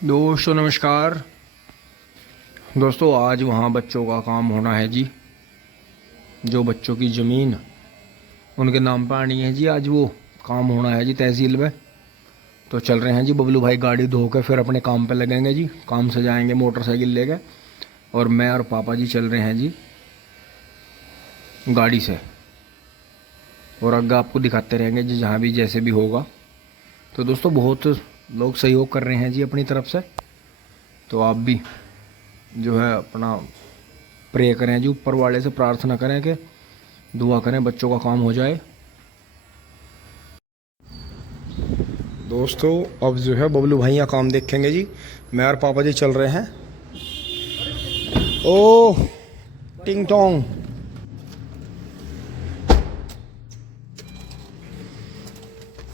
दोस्तों नमस्कार। दोस्तों आज वहाँ बच्चों का काम होना है जी, जो बच्चों की ज़मीन उनके नाम पर आनी है जी। आज वो काम होना है जी तहसील में। तो चल रहे हैं जी, बबलू भाई गाड़ी धो के फिर अपने काम पे लगेंगे जी, काम से जाएंगे मोटरसाइकिल लेके। और मैं और पापा जी चल रहे हैं जी गाड़ी से, और आगे आपको दिखाते रहेंगे जी जहाँ भी जैसे भी होगा। तो दोस्तों बहुत लोग सहयोग कर रहे हैं जी अपनी तरफ से, तो आप भी जो है अपना प्रे करें जी, ऊपर वाले से प्रार्थना करें कि दुआ करें बच्चों का काम हो जाए। दोस्तों अब जो है बबलू भाई यहाँ काम देखेंगे जी, मैं और पापा जी चल रहे हैं। ओ टिंग टोंग।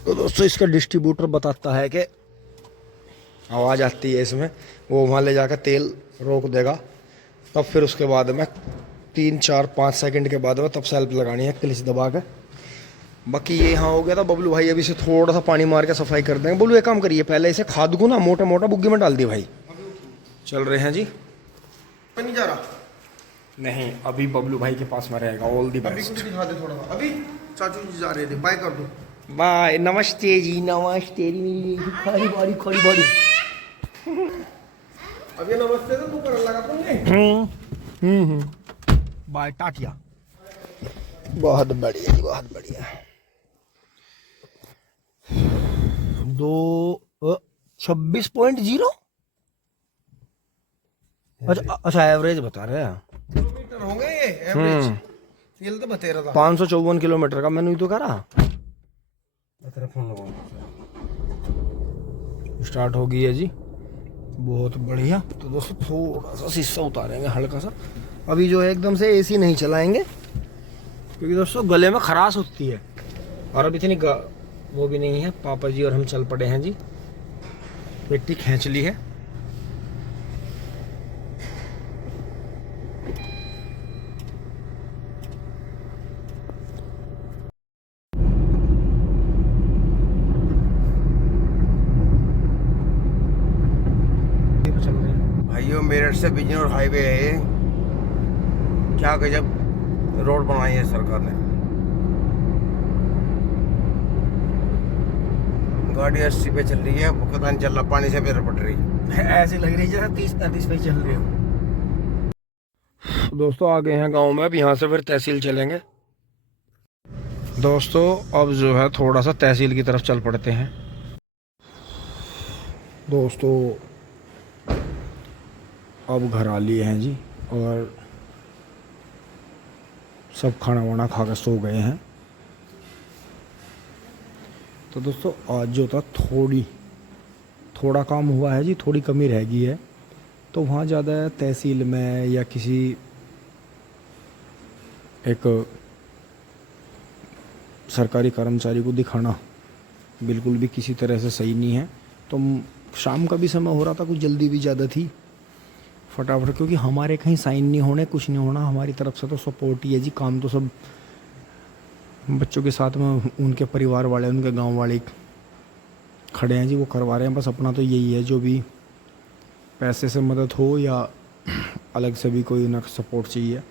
तो दोस्तों इसका डिस्ट्रीब्यूटर बताता है कि आवाज़ आती है इसमें, वो वहाँ ले जाकर तेल रोक देगा, तब फिर उसके बाद में 3 4 5 सेकंड के बाद में तब सेल्फ लगानी है क्लिच दबा के। बाकी ये यहाँ हो गया था। बबलू भाई अभी से थोड़ा सा पानी मार के सफाई कर देंगे। बबलू एक काम करिए, पहले इसे खाद को ना मोटा मोटा बुग्गी में डाल दिए भाई। चल रहे हैं जी। नहीं जा रहा। नहीं अभी बबलू भाई के पास में रहेगा। ऑल दी अभी बेस्ट। कुछ दिखा दे थोड़ा सा। अभी चाचू जी जा रहे थे, बाय कर दो। बाय। नमस्ते जी, नमस्ते। खड़ी बाड़ी खड़ी बाड़ी। अब ये नमस्ते तो तू कर लगा तुमने। बाय टाटिया। बहुत बढ़िया जी, बहुत बढ़िया। 26.0। अच्छा एवरेज बता रहे हैं। किलोमीटर होंगे ये एवरेज। ये तो बता रहा था 554 किलोमीटर का। मैंने तो करा तेरा फोन लगाओ। स्टार्ट हो गई है जी। बहुत बढ़िया। तो दोस्तों थोड़ा सा शीशा उतारेंगे हल्का सा। अभी जो है एकदम से एसी नहीं चलाएंगे, क्योंकि दोस्तों गले में खराश होती है, और अब इतनी वो भी नहीं है। पापा जी और हम चल पड़े हैं जी, मिट्टी खींच ली है। भाइयों मेरठ से बिजनौर हाईवे है ये। क्या गजब रोड बनाई है सरकार ने। गाड़ी 80 पे चल रही है, पता नहीं चल रहा पानी से बेर पड़ रही। ऐसी लग रही है 30-35 पे चल रही हो। दोस्तों आ गए हैं गांव में। अब यहाँ से फिर तहसील चलेंगे। दोस्तों अब जो है थोड़ा सा तहसील की तरफ चल पड़ते हैं। दोस्तों अब घर आ लिए हैं जी, और सब खाना वाना खा कर सो गए हैं। तो दोस्तों आज जो था थोड़ा काम हुआ है जी, थोड़ी कमी रह गई है। तो वहाँ ज़्यादा तहसील में या किसी एक सरकारी कर्मचारी को दिखाना बिल्कुल भी किसी तरह से सही नहीं है। तो शाम का भी समय हो रहा था, कुछ जल्दी भी ज़्यादा थी फटाफट, क्योंकि हमारे कहीं साइन नहीं होने, कुछ नहीं होना। हमारी तरफ से तो सपोर्ट ही है जी। काम तो सब बच्चों के साथ में उनके परिवार वाले, उनके गांव वाले खड़े हैं जी, वो करवा रहे हैं। बस अपना तो यही है, जो भी पैसे से मदद हो या अलग से भी कोई उन्हें सपोर्ट चाहिए,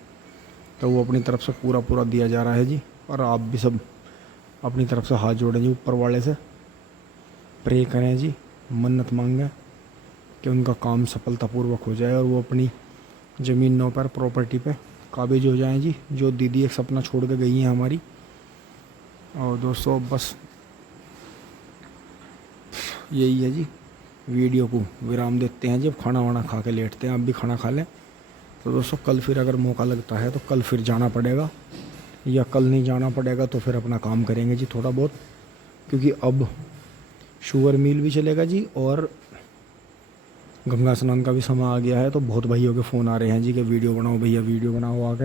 तो वो अपनी तरफ से पूरा दिया जा रहा है जी। और आप भी सब अपनी तरफ से हाथ जोड़ें जी, ऊपर वाले से प्रे करें जी, मन्नत मांगें कि उनका काम सफलतापूर्वक हो जाए, और वो अपनी ज़मीनों पर, प्रॉपर्टी पे काबिज हो जाएं जी, जो दीदी एक सपना छोड़ के गई हैं हमारी। और दोस्तों बस यही है जी। वीडियो को विराम देते हैं जी, अब खाना वाना खा के लेटते हैं। आप भी खाना खा लें। तो दोस्तों कल फिर अगर मौका लगता है तो कल फिर जाना पड़ेगा, या कल नहीं जाना पड़ेगा तो फिर अपना काम करेंगे जी थोड़ा बहुत, क्योंकि अब शुगर मिल भी चलेगा जी, और गंगा स्नान का भी समय आ गया है। तो बहुत भाइयों के फ़ोन आ रहे हैं जी कि वीडियो बनाओ भैया, वीडियो बनाओ आके,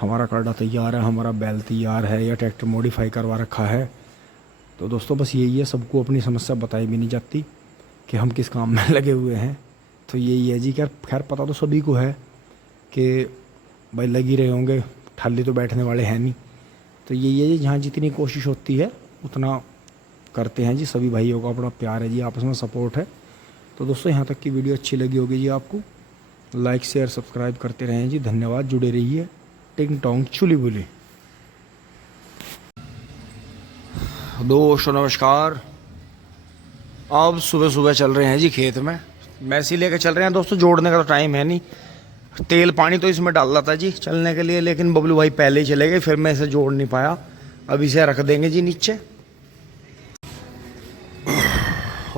हमारा काड़ा तैयार है, हमारा बैल तैयार है, या ट्रैक्टर मॉडिफाई करवा रखा है। तो दोस्तों बस यही है, सबको अपनी समस्या बताई भी नहीं जाती कि हम किस काम में लगे हुए हैं। तो यही है जी। खैर पता तो सभी को है कि भाई लगी रहे होंगे, खाली तो बैठने वाले हैं नहीं। तो यही है जी, जहाँ जितनी कोशिश होती है उतना करते हैं जी। सभी भाइयों का अपना प्यार है जी, आपस में सपोर्ट है। तो दोस्तों यहाँ तक की वीडियो अच्छी लगी होगी जी आपको, लाइक शेयर सब्सक्राइब करते रहें जी। धन्यवाद, जुड़े रहिए। टिंग टोंग चुली बुली। दोस्तों नमस्कार। अब सुबह सुबह चल रहे हैं जी खेत में, मैसी लेके चल रहे हैं दोस्तों। जोड़ने का तो टाइम है नहीं, तेल पानी तो इसमें डाल रहा था जी चलने के लिए, लेकिन बबलू भाई पहले ही चले गए, फिर मैं इसे जोड़ नहीं पाया। अब इसे रख देंगे जी नीचे,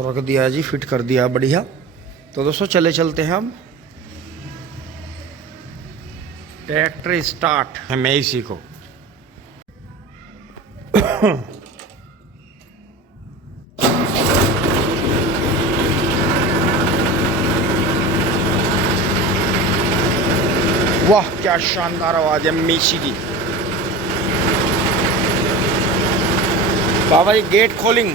रख दिया जी, फिट कर दिया बढ़िया। तो दोस्तों चले चलते हैं हम। ट्रैक्टर स्टार्ट है मैं इसी को। वाह क्या शानदार आवाज है मेसी की। बाबा जी गेट खोलिंग।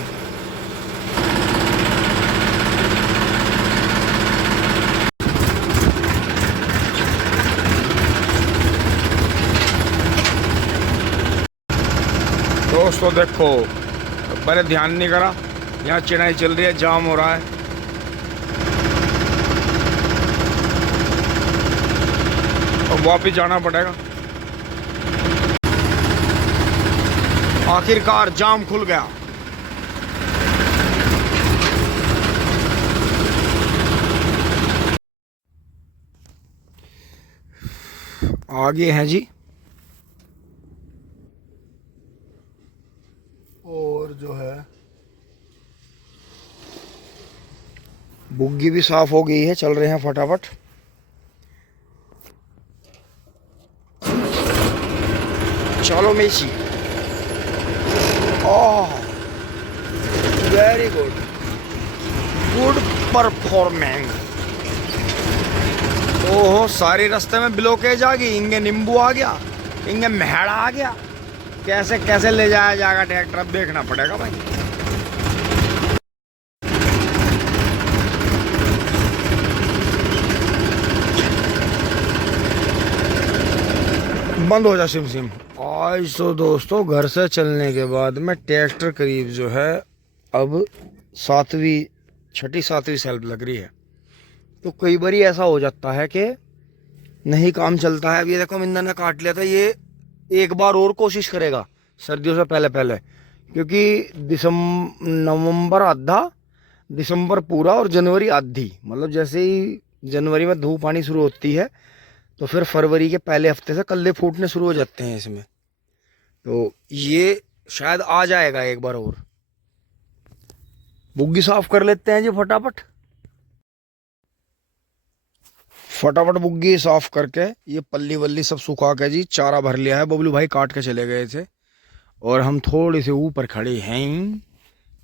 दोस्तों देखो, पहले ध्यान नहीं करा, यहाँ चिनाई चल रही है, जाम हो रहा है। अब वापिस जाना पड़ेगा। आखिरकार जाम खुल गया। आगे हैं जी, और जो है बुग्गी भी साफ हो गई है, चल रहे हैं फटाफट। चलो Messi. Oh very good, good performance. ओहो सारे रास्ते में ब्लॉकेज आ गई, इंगे नींबू आ गया, इंगे मेहड़ा आ गया। कैसे कैसे ले जाया जाएगा ट्रैक्टर, अब देखना पड़ेगा भाई। बंद हो जा सिम सिम। आज तो दोस्तों घर से चलने के बाद में ट्रैक्टर करीब जो है अब छठी सातवीं सेल्फ लग रही है। तो कई बार ऐसा हो जाता है कि नहीं काम चलता है। अब ये देखो मिंदा ने काट लिया था, ये एक बार और कोशिश करेगा सर्दियों से पहले पहले, क्योंकि नवंबर आधा, दिसंबर पूरा और जनवरी आधी। मतलब जैसे ही जनवरी में धूप आनी शुरू होती है तो फिर फरवरी के पहले हफ्ते से कल्ले फूटने शुरू हो जाते हैं इसमें। तो ये शायद आ जाएगा एक बार और। बुग्गी साफ कर लेते हैं जी फटाफट फटाफट। बुग्गी साफ करके ये पल्ली वल्ली सब सुखा के जी चारा भर लिया है। बबलू भाई काट के चले गए थे और हम थोड़े से ऊपर खड़े हैं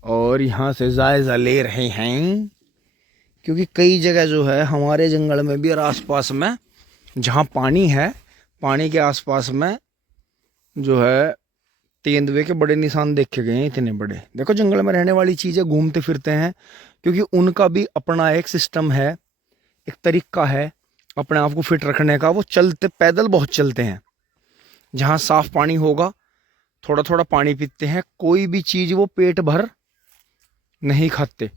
और यहाँ से जायजा ले रहे हैं, क्योंकि कई जगह जो है हमारे जंगल में भी और आसपास में जहाँ पानी है, पानी के आसपास में जो है तेंदुए के बड़े निशान देखे गए हैं, इतने बड़े। देखो जंगल में रहने वाली चीज़ें घूमते फिरते हैं, क्योंकि उनका भी अपना एक सिस्टम है, एक तरीका है अपने आप को फिट रखने का। वो चलते पैदल बहुत चलते हैं। जहाँ साफ पानी होगा थोड़ा थोड़ा पानी पीते हैं, कोई भी चीज़ वो पेट भर नहीं खाते।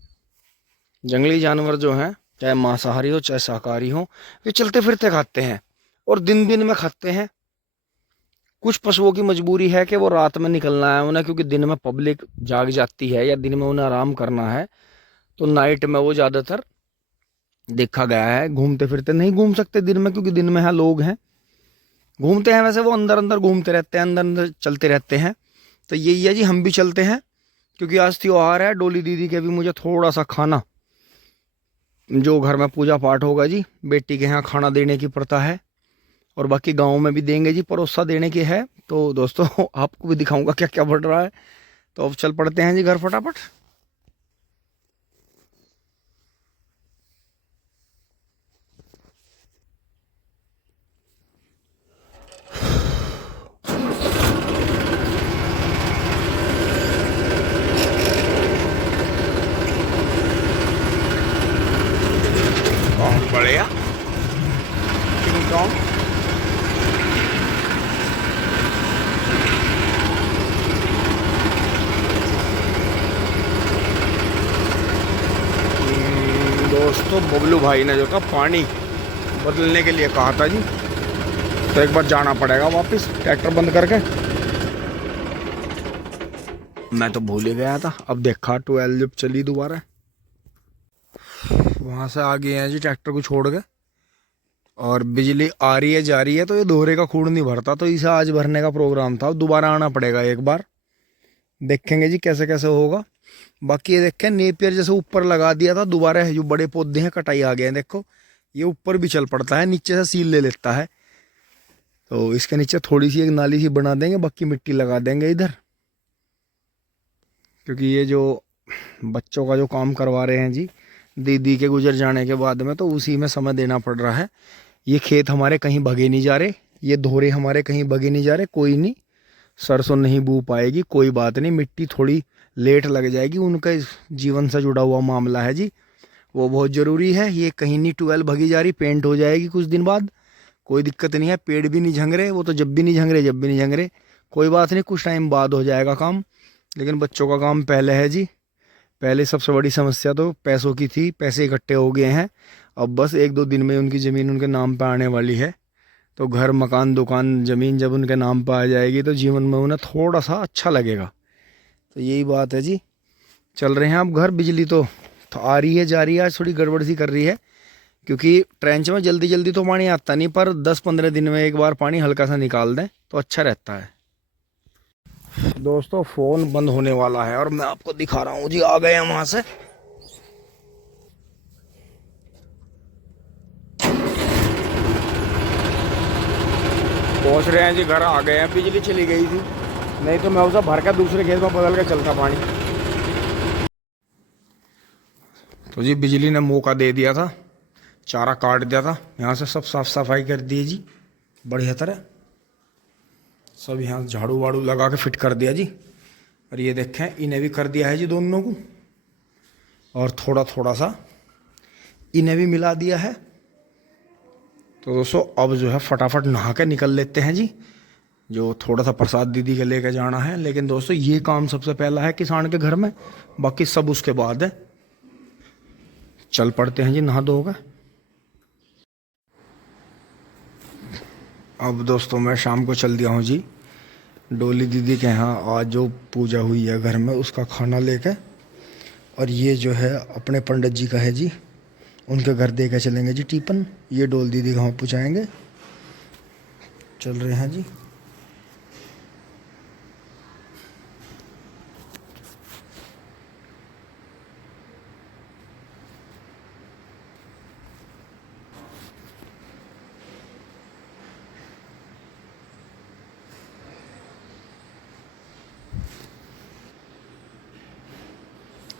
जंगली जानवर जो हैं, चाहे मांसाहारी हो चाहे शाकाहारी हो, वे चलते फिरते खाते हैं और दिन दिन में खाते हैं। कुछ पशुओं की मजबूरी है कि वो रात में निकलना है उन्हें, क्योंकि दिन में पब्लिक जाग जाती है या दिन में उन्हें आराम करना है, तो नाइट में वो ज़्यादातर देखा गया है घूमते फिरते। नहीं घूम सकते दिन में, क्योंकि दिन में है लोग हैं, घूमते हैं वैसे वो अंदर अंदर घूमते रहते हैं, अंदर अंदर चलते रहते हैं। तो यही है जी, हम भी चलते हैं क्योंकि आज त्योहार है। डोली दीदी के भी मुझे थोड़ा सा खाना, जो घर में पूजा पाठ होगा जी, बेटी के यहाँ खाना देने की प्रथा है और बाकी गाँव में भी देंगे जी, परोसा देने की है। तो दोस्तों आपको भी दिखाऊंगा क्या क्या बढ़ रहा है। तो अब चल पड़ते हैं जी घर फटाफट। बढ़िया दोस्तों बबलू भाई ने जो था पानी बदलने के लिए कहा था जी, तो एक बार जाना पड़ेगा वापस ट्रैक्टर बंद करके। मैं तो भूल ही गया था। अब देखा 12 जब चली दोबारा, वहां से आ गए हैं जी ट्रैक्टर को छोड़ के, और बिजली आ रही है जा रही है। तो ये दोहरे का खून नहीं भरता, तो इसे आज भरने का प्रोग्राम था। अब दोबारा आना पड़ेगा एक बार, देखेंगे जी कैसे कैसे होगा। बाकी ये देखें नेपियर जैसे ऊपर लगा दिया था, दोबारा जो बड़े पौधे हैं कटाई आ गए हैं। देखो ये ऊपर भी चल पड़ता है, नीचे से सील ले लेता है। तो इसके नीचे थोड़ी सी एक नाली सी बना देंगे, बाकी मिट्टी लगा देंगे इधर, क्योंकि ये जो बच्चों का जो काम करवा रहे हैं जी दीदी के गुजर जाने के बाद में, तो उसी में समय देना पड़ रहा है। ये खेत हमारे कहीं भगे नहीं जा रहे, ये दोहरे हमारे कहीं भगे नहीं जा रहे। कोई नहीं, सरसों नहीं बू पाएगी, कोई बात नहीं, मिट्टी थोड़ी लेट लग जाएगी, उनका जीवन से जुड़ा हुआ मामला है जी, वो बहुत ज़रूरी है। ये कहीं नहीं 12 भगी जा रही, पेंट हो जाएगी कुछ दिन बाद, कोई दिक्कत नहीं है। पेड़ भी नहीं झंग रहे, वो तो जब भी नहीं झंग रहे, जब भी नहीं झंग रहे, कोई बात नहीं, कुछ टाइम बाद हो जाएगा काम। लेकिन बच्चों का काम पहले है जी। पहले सबसे बड़ी समस्या तो पैसों की थी, पैसे इकट्ठे हो गए हैं। अब बस 1-2 दिन में उनकी ज़मीन उनके नाम पर आने वाली है। तो घर मकान दुकान ज़मीन जब उनके नाम पर आ जाएगी तो जीवन में उन्हें थोड़ा सा अच्छा लगेगा। तो यही बात है जी। चल रहे हैं अब घर। बिजली तो आ रही है जा रही है, आज थोड़ी गड़बड़ सी कर रही है, क्योंकि ट्रेंच में जल्दी जल्दी तो पानी आता नहीं, पर 10-15 दिन में एक बार पानी हल्का सा निकाल दें तो अच्छा रहता है। दोस्तों फ़ोन बंद होने वाला है और मैं आपको दिखा रहा हूँ जी, आ गए हैं वहाँ से। पहुँच रहे हैं जी, घर आ गए हैं। बिजली चली गई थी, नहीं तो मैं उसे भर के दूसरे खेत में बदल के चलता पानी। तो जी बिजली ने मौका दे दिया था, चारा काट दिया था, यहाँ से सब साफ सफाई कर दी जी बढ़िया तरह, सब यहाँ झाड़ू वाड़ू लगा के फिट कर दिया जी। और ये देखें इन्हें भी कर दिया है जी दोनों को, और थोड़ा थोड़ा सा इन्हें भी मिला दिया है। तो दोस्तों अब जो है फटाफट नहा के निकल लेते हैं जी, जो थोड़ा सा प्रसाद दीदी के लेके जाना है। लेकिन दोस्तों ये काम सबसे पहला है किसान के घर में, बाकी सब उसके बाद है। चल पड़ते हैं जी नहा धोकर। अब दोस्तों मैं शाम को चल दिया हूँ जी डोली दीदी के यहाँ। आज जो पूजा हुई है घर में उसका खाना लेके, और ये जो है अपने पंडित जी का है जी, उनके घर दे के चलेंगे जी टिफिन। ये डोल दीदी के वहाँ पहुँचाएँगे। चल रहे हैं जी।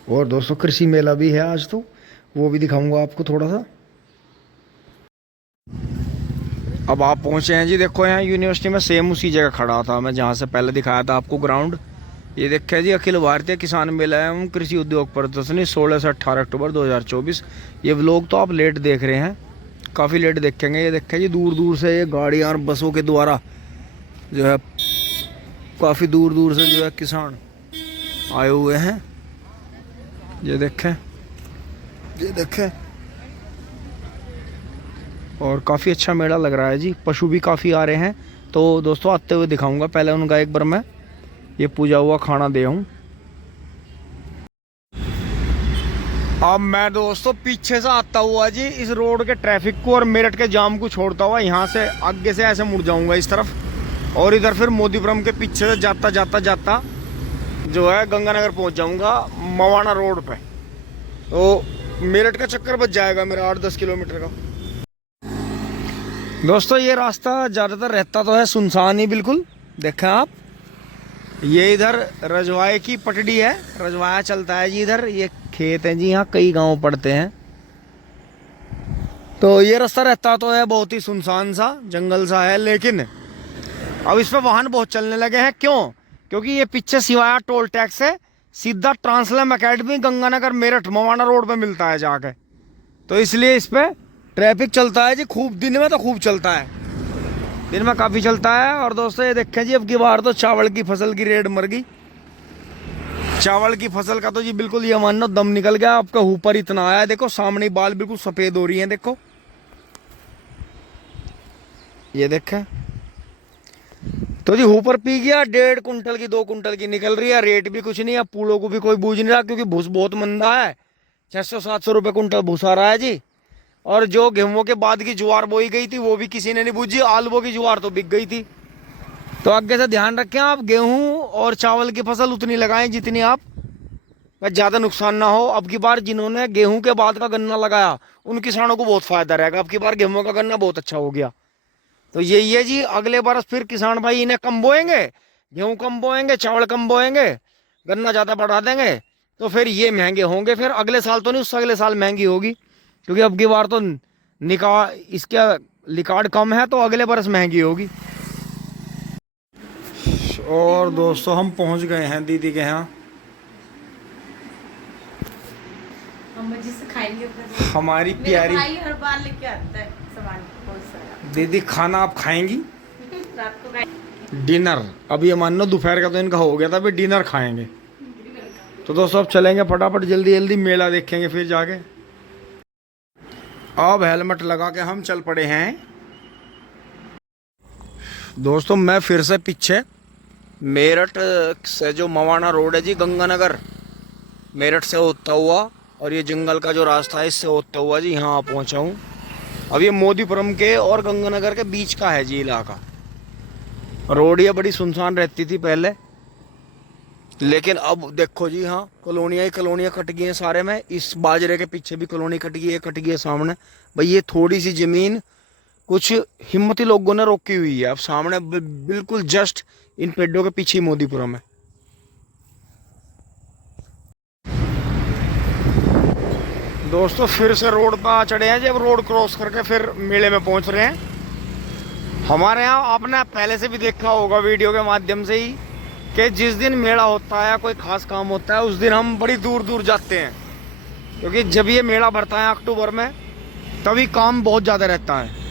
और दोस्तों कृषि मेला भी है आज, तो वो भी दिखाऊंगा आपको थोड़ा सा। अब आप पहुंचे हैं जी, देखो यहाँ यूनिवर्सिटी में सेम उसी जगह खड़ा था मैं जहाँ से पहले दिखाया था आपको ग्राउंड। ये देखा जी अखिल भारतीय किसान मेला एवं कृषि उद्योग प्रदर्शनी 16 से 18 अक्टूबर 2024। ये व्लॉग तो आप लेट देख रहे हैं, काफ़ी लेट देखेंगे। ये देखें जी दूर दूर से ये गाड़ियाँ और बसों के द्वारा जो है काफ़ी दूर दूर से जो है किसान आए हुए हैं। ये देखें, ये देखें, और काफ़ी अच्छा मेला लग रहा है जी। पशु भी काफ़ी आ रहे हैं, तो दोस्तों आते हुए दिखाऊंगा। पहले उनका एक बार मैं ये पूजा हुआ खाना दे आऊं। अब मैं दोस्तों पीछे से आता हुआ जी इस रोड के ट्रैफिक को और मेरठ के जाम को छोड़ता हुआ यहाँ से आगे से ऐसे मुड़ जाऊंगा इस तरफ, और इधर फिर मोदीपुरम के पीछे से जाता जाता जाता जो है गंगानगर पहुंच जाऊंगा मवाना रोड पे। तो मेरठ का चक्कर बच जाएगा मेरा 8-10 किलोमीटर का। दोस्तों ये रास्ता ज़्यादातर रहता तो है सुनसान ही बिल्कुल। देखें आप, ये इधर रजवाए की पटड़ी है, रजवाया चलता है जी इधर। ये खेत हैं जी, यहाँ कई गांव पड़ते हैं। तो ये रास्ता रहता तो है बहुत ही सुनसान सा, जंगल सा है। लेकिन अब इस पर वाहन बहुत चलने लगे हैं। क्यों? क्योंकि ये पीछे सिवाया टोल टैक्स से सीधा ट्रांसलम एकेडमी गंगानगर मेरठ मवाना रोड पे मिलता है जाके, तो इसलिए इस पे ट्रैफिक चलता है जी खूब। दिन में तो खूब चलता है, दिन में काफ़ी चलता है। और दोस्तों ये देखें जी अब की बार तो चावल की फसल की रेट मर गई। चावल की फसल का तो जी बिल्कुल ये मानो दम निकल गया। आपका ऊपर इतना आया है, देखो सामने बाल बिल्कुल सफेद हो रही हैं, देखो ये देखें। तो जी ऊपर पी गया, 1.5 कुंटल की 2 कुंटल की निकल रही है। रेट भी कुछ नहीं है, पूलों को भी कोई बूझ नहीं रहा क्योंकि भूस बहुत मंदा है। 600-700 रुपये कुंटल भूस आ रहा है जी। और जो गेहूं के बाद की ज्वार बोई गई थी वो भी किसी ने नहीं बूझी। आलुओं की ज्वार तो बिक गई थी। तो आगे से ध्यान रखें, आप गेहूं और चावल की फसल उतनी लगाएं जितनी आप ज़्यादा नुकसान ना हो। अब की बार जिन्होंने गेहूं के बाद का गन्ना लगाया उन किसानों को बहुत फायदा रहेगा। अब की बार गेहूं का गन्ना बहुत अच्छा हो गया। तो यही है जी, अगले बरस फिर किसान भाई इन्हें कम बोएंगे, गेहूं कम बोएंगे, चावल कम बोएंगे, गन्ना ज़्यादा बढ़ा देंगे, तो फिर ये महंगे होंगे। फिर अगले साल तो नहीं, उससे अगले साल महंगी होगी, क्योंकि अब की बार तो इसका रिकॉर्ड कम है, तो अगले बरस महंगी होगी। और दोस्तों हम पहुंच गए हैं दीदी के यहाँ। हमारी प्यारी भाई हर बार लेके आता है सामान बहुत सारा। दीदी खाना आप खाएंगी? रात को डिनर अभी ये मान लो दोपहर का तो इनका हो गया था, अभी डिनर खाएंगे। तो दोस्तों अब चलेंगे फटाफट जल्दी जल्दी मेला देखेंगे फिर जाके। अब हेलमेट लगा के हम चल पड़े हैं। दोस्तों मैं फिर से पीछे मेरठ से जो मवाना रोड है जी, गंगानगर मेरठ से होता हुआ और ये जंगल का जो रास्ता है इससे होता हुआ जी यहाँ पहुँचा हूँ। अब ये मोदीपुरम के और गंगानगर के बीच का है जी इलाका। रोड ये बड़ी सुनसान रहती थी पहले, लेकिन अब देखो जी हाँ कॉलोनियाँ ही कॉलोनियाँ कट गई हैं सारे में। इस बाजरे के पीछे भी कॉलोनी कट गई है, कट गई है सामने। भाई ये थोड़ी सी ज़मीन कुछ हिम्मती लोगों ने रोकी हुई है। अब सामने बिल्कुल जस्ट इन पेड़ों के पीछे मोदीपुरम है। दोस्तों फिर से रोड पर चढ़े हैं जब रोड क्रॉस करके फिर मेले में पहुंच रहे हैं। हमारे यहाँ आपने पहले से भी देखा होगा वीडियो के माध्यम से ही कि जिस दिन मेला होता है, कोई खास काम होता है, उस दिन हम बड़ी दूर दूर जाते हैं, क्योंकि जब ये मेला भरता है अक्टूबर में तभी काम बहुत ज़्यादा रहता है।